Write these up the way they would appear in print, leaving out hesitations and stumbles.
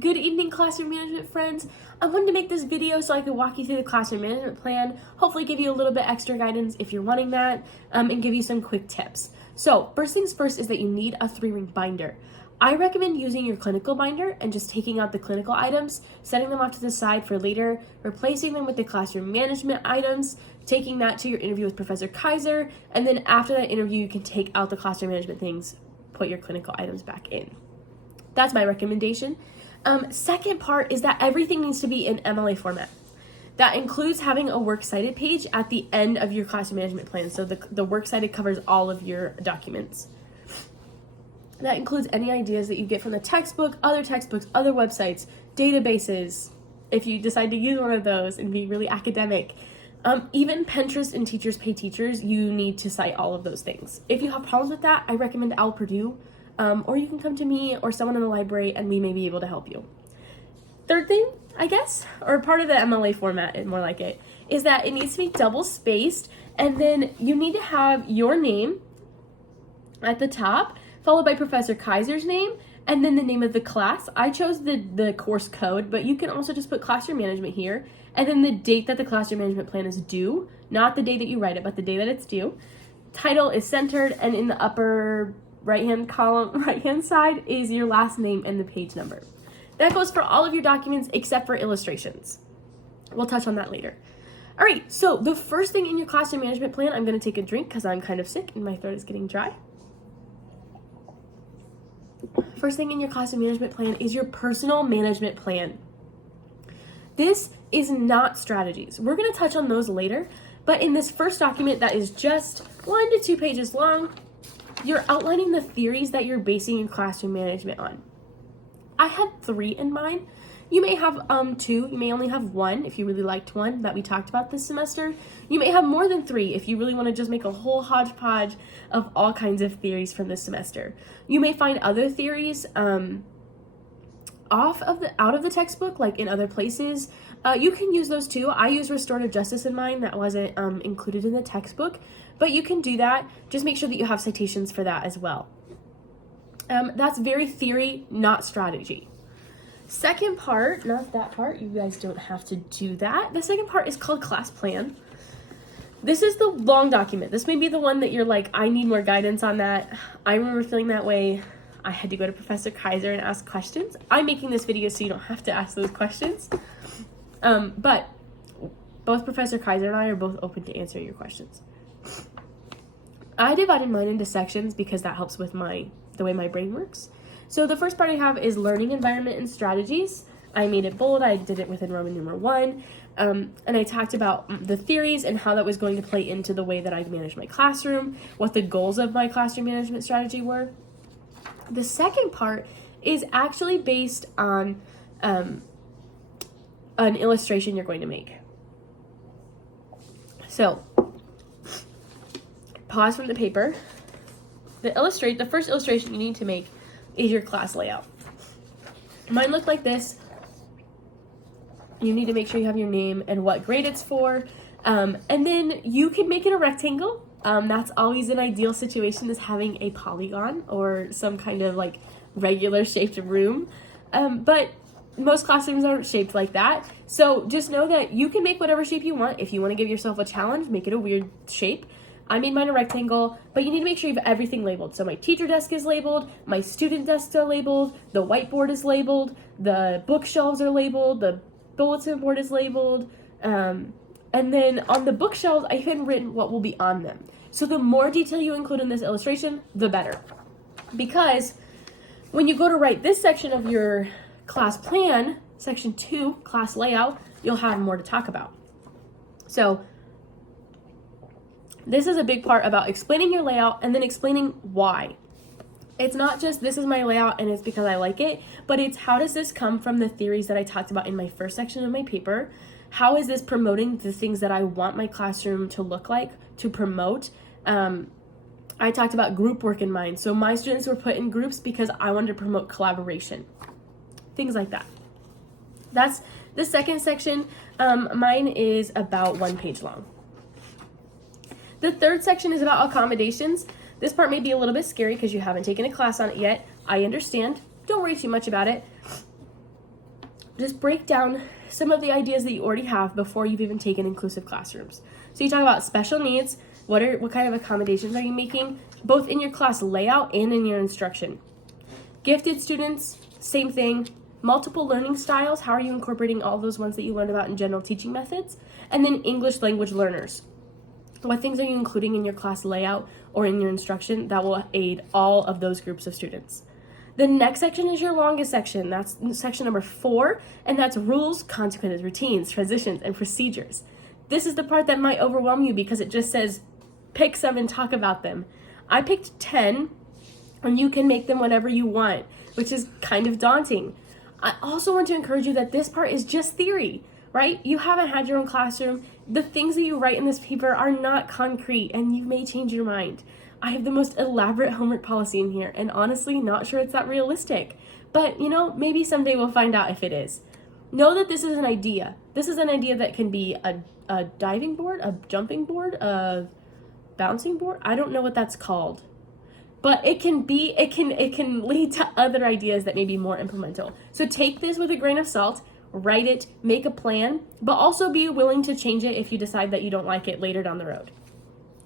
Good evening, classroom management friends. I wanted to make this video so I could walk you through the classroom management plan, hopefully give you a little bit extra guidance if you're wanting that, and give you some quick tips. So first things first is that you need a 3-ring binder. I recommend using your clinical binder and just taking out the clinical items, setting them off to the side for later, replacing them with the classroom management items, taking that to your interview with Professor Kaiser, and then after that interview, you can take out the classroom management things, put your clinical items back in. That's my recommendation. Second part is that everything needs to be in MLA format. That includes having a works cited page at the end of your classroom management plan. So the works cited covers all of your documents. That includes any ideas that you get from the textbook, other textbooks, other websites, databases, if you decide to use one of those and be really academic. Even Pinterest and Teachers Pay Teachers, you need to cite all of those things. If you have problems with that, I recommend Owl Purdue. Or you can come to me or someone in the library and we may be able to help you. Third thing, I guess, or part of the MLA format, more like it, is that it needs to be double spaced, and then you need to have your name at the top, followed by Professor Kaiser's name, and then the name of the class. I chose the course code, but you can also just put classroom management here, and then the date that the classroom management plan is due, not the day that you write it, but the day that it's due. Title is centered, and in the upper right-hand column, right-hand side is your last name and the page number. That goes for all of your documents except for illustrations. We'll touch on that later. All right, so the first thing in your classroom management plan, I'm going to take a drink because I'm kind of sick and my throat is getting dry. First thing in your classroom management plan is your personal management plan. This is not strategies. We're going to touch on those later, but in this first document that is just 1 to 2 pages long, you're outlining the theories that you're basing your classroom management on. I had 3 in mind. You may have 2, you may only have 1 if you really liked one that we talked about this semester. You may have more than 3 if you really want to just make a whole hodgepodge of all kinds of theories from this semester. You may find other theories out of the textbook, like in other places. You can use those too. I use restorative justice in mine. That wasn't included in the textbook, but you can do that. Just make sure that you have citations for that as well. That's very theory, not strategy. Second part, not that part, you guys don't have to do that. The second part is called class plan. This is the long document. This may be the one that you're like, I need more guidance on that. I remember feeling that way. I had to go to Professor Kaiser and ask questions. I'm making this video so you don't have to ask those questions. But both Professor Kaiser and I are both open to answering your questions. I divided mine into sections because that helps with the way my brain works. So the first part I have is learning environment and strategies. I made it bold. I did it within Roman numeral 1. And I talked about the theories and how that was going to play into the way that I manage my classroom, what the goals of my classroom management strategy were. The second part is actually based on an illustration you're going to make. So, pause from the paper. The first illustration you need to make is your class layout. Mine looked like this. You need to make sure you have your name and what grade it's for. And then you can make it a rectangle. That's always an ideal situation, is having a polygon or some kind of like regular shaped room. But most classrooms aren't shaped like that. So just know that you can make whatever shape you want. If you want to give yourself a challenge, make it a weird shape. I made mine a rectangle, but you need to make sure you have everything labeled. So my teacher desk is labeled, my student desks are labeled, the whiteboard is labeled, the bookshelves are labeled, the bulletin board is labeled, and then on the bookshelves, I had written what will be on them. So the more detail you include in this illustration, the better. Because when you go to write this section of your class plan, section 2, class layout, you'll have more to talk about. So this is a big part about explaining your layout and then explaining why. It's not just this is my layout and it's because I like it, but it's how does this come from the theories that I talked about in my first section of my paper? How is this promoting the things that I want my classroom to look like, to promote? I talked about group work in mind. So my students were put in groups because I wanted to promote collaboration. Things like that. That's the second section. Mine is about 1 page long. The third section is about accommodations. This part may be a little bit scary because you haven't taken a class on it yet. I understand. Don't worry too much about it. just break down some of the ideas that you already have before you've even taken inclusive classrooms. So you talk about special needs, what kind of accommodations are you making, both in your class layout and in your instruction. Gifted students, same thing. Multiple learning styles, how are you incorporating all those ones that you learned about in general teaching methods? And then English language learners. What things are you including in your class layout or in your instruction that will aid all of those groups of students? The next section is your longest section. That's section number 4, and that's rules, consequences, routines, transitions, and procedures. This is the part that might overwhelm you because it just says pick some and talk about them. I picked 10, and you can make them whatever you want, which is kind of daunting. I also want to encourage you that this part is just theory, right? You haven't had your own classroom. The things that you write in this paper are not concrete, and you may change your mind. I have the most elaborate homework policy in here, and honestly, not sure it's that realistic. But, maybe someday we'll find out if it is. Know that this is an idea. This is an idea that can be a diving board, a jumping board, a bouncing board. I don't know what that's called. But it can lead to other ideas that may be more implementable. So take this with a grain of salt, write it, make a plan, but also be willing to change it if you decide that you don't like it later down the road.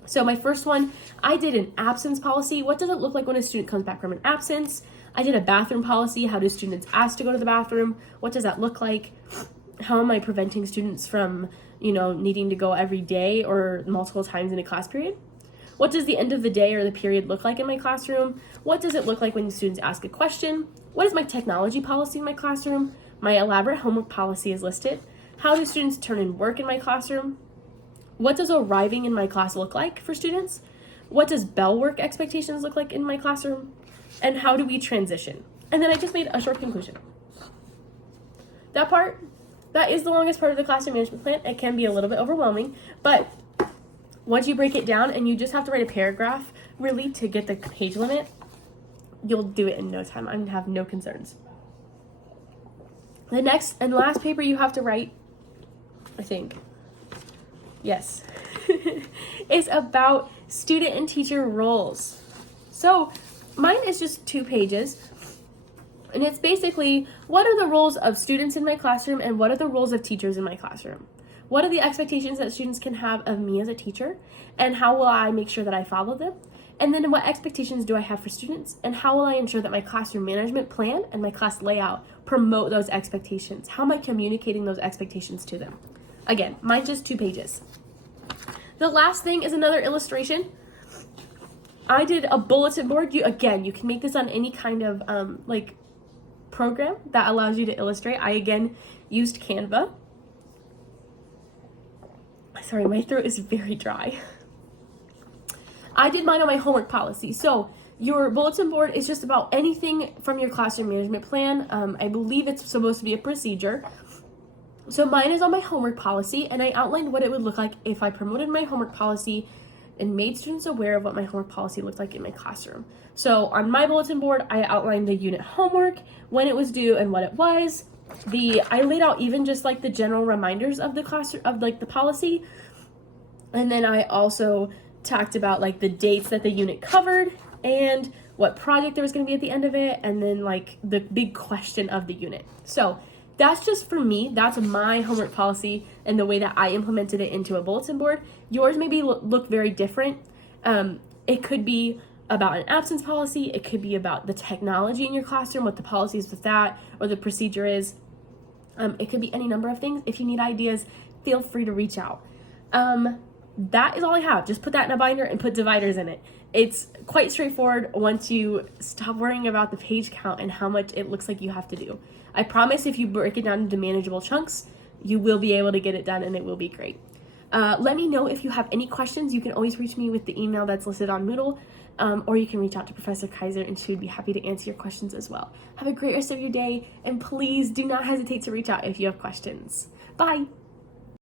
So my first one, I did an absence policy. What does it look like when a student comes back from an absence? I did a bathroom policy. How do students ask to go to the bathroom? What does that look like? How am I preventing students from, needing to go every day or multiple times in a class period? What does the end of the day or the period look like in my classroom? What does it look like when students ask a question? What is my technology policy in my classroom? My elaborate homework policy is listed. How do students turn in work in my classroom? What does arriving in my class look like for students? What does bell work expectations look like in my classroom? And how do we transition? And then I just made a short conclusion. That is the longest part of the classroom management plan. It can be a little bit overwhelming, but once you break it down and you just have to write a paragraph really to get the page limit, you'll do it in no time. I have no concerns. The next and last paper you have to write, I think, yes, is about student and teacher roles. So mine is just 2 pages, and it's basically what are the roles of students in my classroom and what are the roles of teachers in my classroom? What are the expectations that students can have of me as a teacher, and how will I make sure that I follow them? And then what expectations do I have for students, and how will I ensure that my classroom management plan and my class layout promote those expectations? How am I communicating those expectations to them? Again, mine's just 2 pages. The last thing is another illustration. I did a bulletin board. You can make this on any kind of program that allows you to illustrate. I again used Canva. Sorry, my throat is very dry. I did mine on my homework policy. So your bulletin board is just about anything from your classroom management plan. I believe it's supposed to be a procedure. So mine is on my homework policy, and I outlined what it would look like if I promoted my homework policy and made students aware of what my homework policy looked like in my classroom. So on my bulletin board, I outlined the unit homework, when it was due and what it was. I laid out even just like the general reminders of the classroom, of like the policy. And then I also talked about like the dates that the unit covered and what project there was going to be at the end of it, and then like the big question of the unit. So that's just for me. That's my homework policy and the way that I implemented it into a bulletin board. Yours maybe look very different. It could be about an absence policy. It could be about the technology in your classroom, what the policy is with that, or the procedure is. It could be any number of things. If you need ideas, feel free to reach out. That is all I have. Just put that in a binder and put dividers in it. It's quite straightforward once you stop worrying about the page count and how much it looks like you have to do. I promise if you break it down into manageable chunks, you will be able to get it done and it will be great. Let me know if you have any questions. You can always reach me with the email that's listed on Moodle, or you can reach out to Professor Kaiser and she would be happy to answer your questions as well. Have a great rest of your day, and please do not hesitate to reach out if you have questions. Bye!